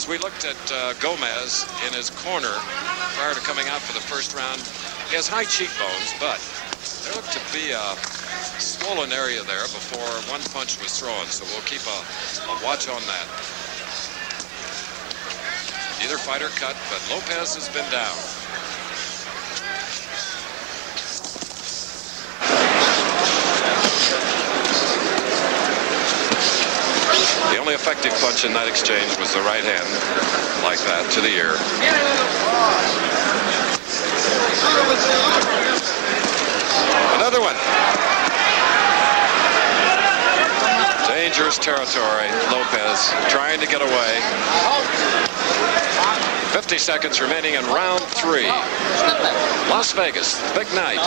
As we looked at Gomez in his corner prior to coming out for the first round, he has high cheekbones, but there looked to be a swollen area there before one punch was thrown, so we'll keep a watch on that. Neither fighter cut, but Lopez has been down. The only effective punch in that exchange was the right hand, like that, to the ear. Another one. Dangerous territory. Lopez trying to get away. 50 seconds remaining in round 3. Las Vegas, big night.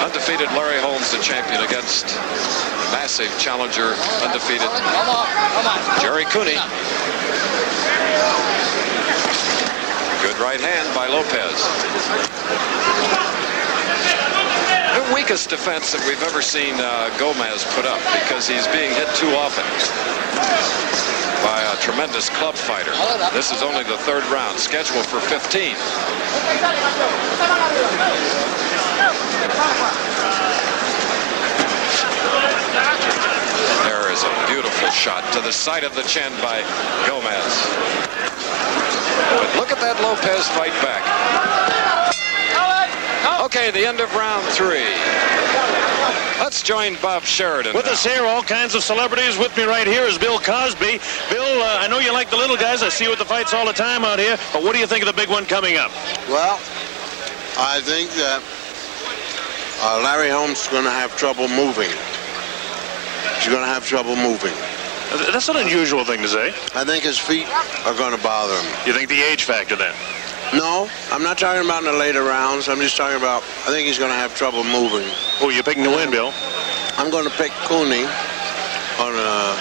Undefeated Larry Holmes, the champion, against massive challenger, undefeated Jerry Cooney. Good right hand by Lopez. The weakest defense that we've ever seen Gomez put up, because he's being hit too often by a tremendous club fighter. This is only the 3rd round, scheduled for 15. There is a beautiful shot to the side of the chin by Gomez. But look at that Lopez fight back. Okay, the end of round 3. Let's join Bob Sheridan. With us here, all kinds of celebrities. With me right here is Bill Cosby. Bill, I know you like the little guys. I see you at the fights all the time out here. But what do you think of the big one coming up? Well, I think that Larry Holmes is going to have trouble moving. He's going to have trouble moving. That's an unusual thing to say. I think his feet are going to bother him. You think the age factor then? No, I'm not talking about in the later rounds. I'm just talking about, I think he's going to have trouble moving. Oh, you're picking to win, Bill? I'm going to pick Cooney on a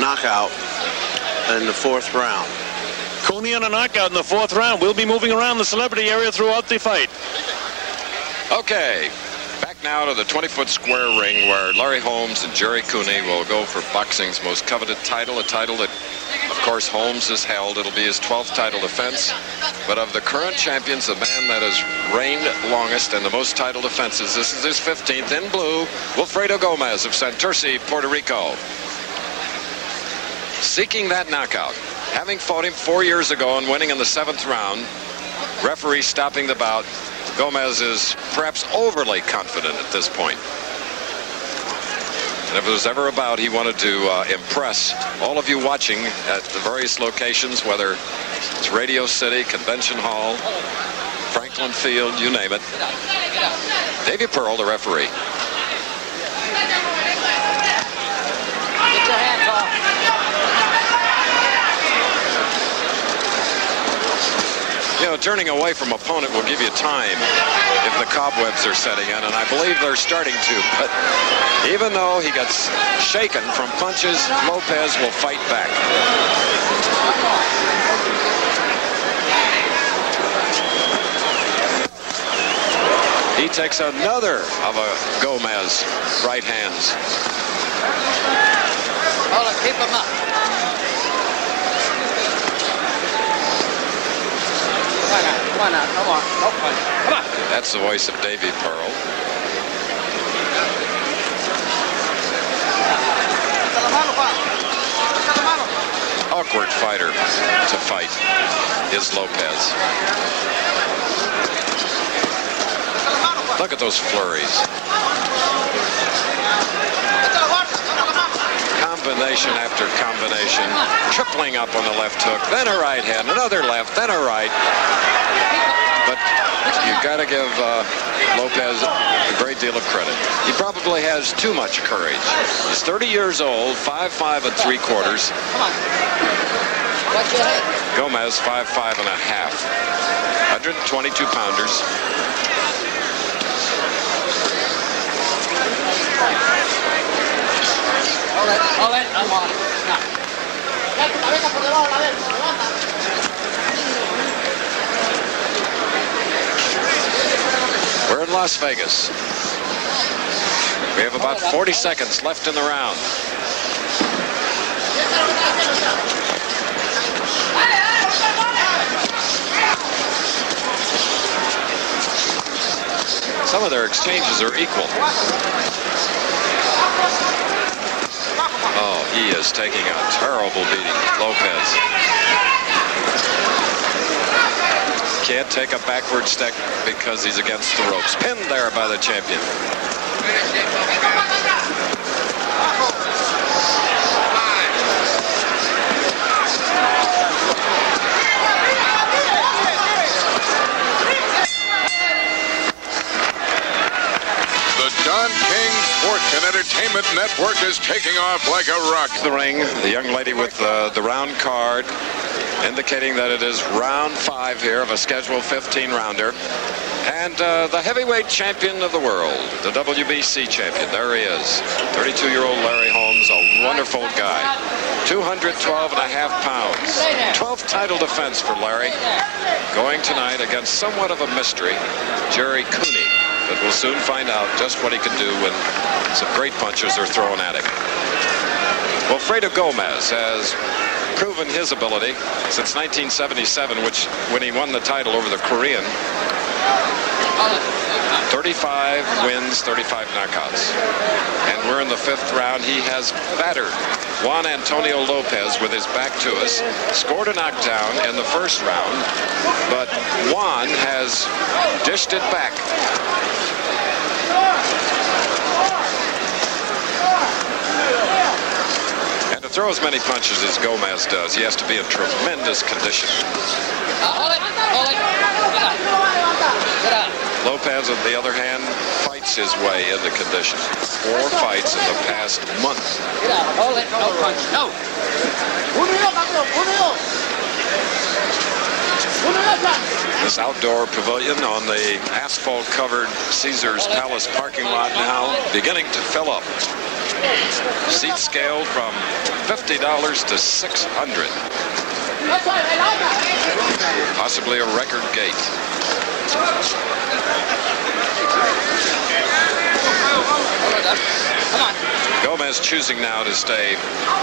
knockout in the 4th round. Cooney on a knockout in the 4th round. We'll be moving around the celebrity area throughout the fight. Okay, back now to the 20-foot square ring where Larry Holmes and Jerry Cooney will go for boxing's most coveted title, a title that, of course, Holmes has held. It'll be his 12th title defense. But of the current champions, the man that has reigned longest and the most title defenses, this is his 15th. In blue, Wilfredo Gomez of Santurce, Puerto Rico. Seeking that knockout. Having fought him 4 years ago and winning in the 7th round, referee stopping the bout. Gomez is perhaps overly confident at this point. And if there was ever a bout he wanted to impress all of you watching at the various locations, whether it's Radio City, Convention Hall, Franklin Field, you name it. Davy Pearl, the referee. Get your hands off. You know, turning away from opponent will give you time if the cobwebs are setting in, and I believe they're starting to. But even though he gets shaken from punches, Lopez will fight back. He takes another of a Gomez right hands. Hold on, keep him up. Come on, come on. Come on. That's the voice of Davy Pearl. Awkward fighter to fight is Lopez. Look at those flurries. Combination after combination, tripling up on the left hook, then a right hand, another left, then a right. But you've got to give Lopez a great deal of credit. He probably has too much courage. He's 30 years old, 5'5" 3/4. Gomez 5'5" 1/2. 122 pounders. Hold it, come on. We're in Las Vegas. We have about 40 seconds left in the round. of their exchanges are equal. Oh, he is taking a terrible beating, Lopez. Can't take a backward step because he's against the ropes. Pinned there by the champion. Don King Sports and Entertainment Network is taking off like a rocket. The ring, the young lady with the round card indicating that it is round 5 here of a scheduled 15-rounder. And the heavyweight champion of the world, the WBC champion, there he is. 32-year-old Larry Holmes, a wonderful guy. 212.5 pounds. 12th title defense for Larry. Going tonight against somewhat of a mystery, Jerry Cooney. But we'll soon find out just what he can do when some great punches are thrown at him. Wilfredo Gomez has proven his ability since 1977, when he won the title over the Korean. 35 wins, 35 knockouts. And we're in the 5th round. He has battered Juan Antonio Lopez with his back to us. Scored a knockdown in the 1st round, but Juan has dished it back. And to throw as many punches as Gomez does, he has to be in tremendous condition. Lopez, on the other hand, fights his way into condition. 4 fights in the past month. This outdoor pavilion on the asphalt-covered Caesars Palace parking lot now beginning to fill up. Seats scaled from $50 to $600. Possibly a record gate. Gomez choosing now to stay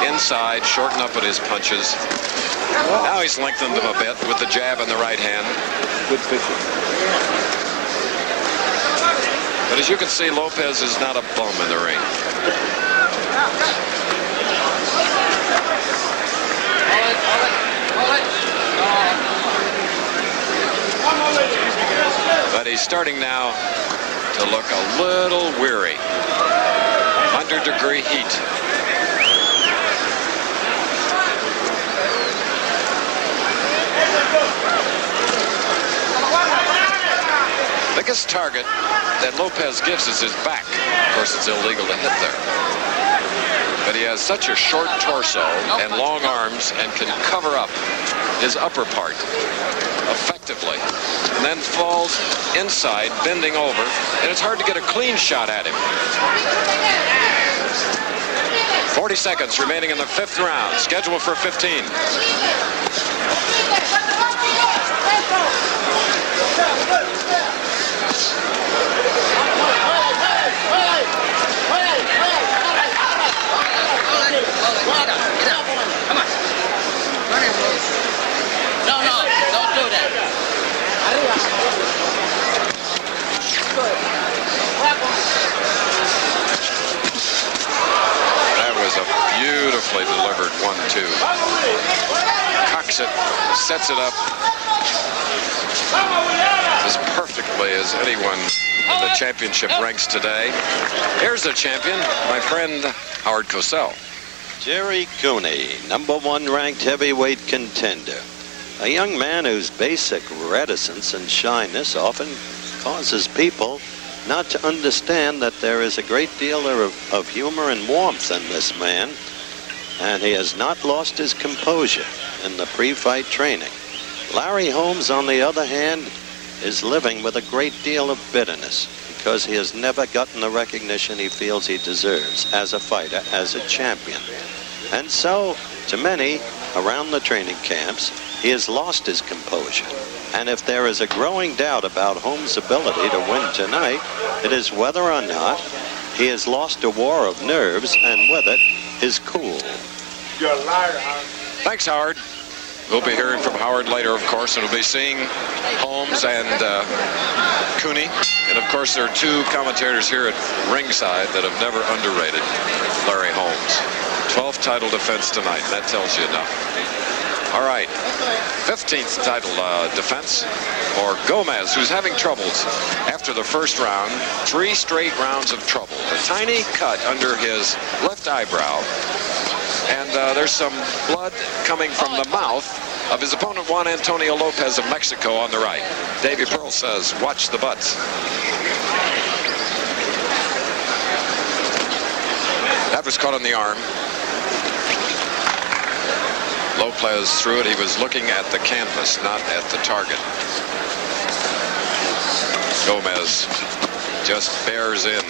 inside, shorten up at his punches. Now he's lengthened them a bit with the jab in the right hand. Good pitching. But as you can see, Lopez is not a bum in the ring. But he's starting now to look a little weary. 100-degree heat. Biggest target that Lopez gives is his back. Of course, it's illegal to hit there. But he has such a short torso and long arms and can cover up his upper part effectively, and then falls inside, bending over, and it's hard to get a clean shot at him. 40 seconds remaining in the 5th round, scheduled for 15. Beautifully delivered 1-2. Cocks it, sets it up as perfectly as anyone in the championship ranks today. Here's the champion, my friend Howard Cosell. Jerry Cooney, #1 ranked heavyweight contender. A young man whose basic reticence and shyness often causes people not to understand that there is a great deal of humor and warmth in this man, and he has not lost his composure in the pre-fight training. Larry Holmes, on the other hand, is living with a great deal of bitterness because he has never gotten the recognition he feels he deserves as a fighter, as a champion. And so, to many around the training camps, he has lost his composure. And if there is a growing doubt about Holmes' ability to win tonight, it is whether or not he has lost a war of nerves, and with it, his cool. You're a liar, Howard. Thanks, Howard. We'll be hearing from Howard later, of course, and we'll be seeing Holmes and Cooney. And, of course, there are two commentators here at ringside that have never underrated Larry Holmes. 12th title defense tonight, and that tells you enough. All right, 15th title defense for Gomez, who's having troubles after the first round. 3 straight rounds of trouble. A tiny cut under his left eyebrow. And there's some blood coming from the mouth of his opponent, Juan Antonio Lopez of Mexico, on the right. Davy Pearl says, watch the butts. That was caught on the arm. Lopez threw it. He was looking at the canvas, not at the target. Gomez just bears in.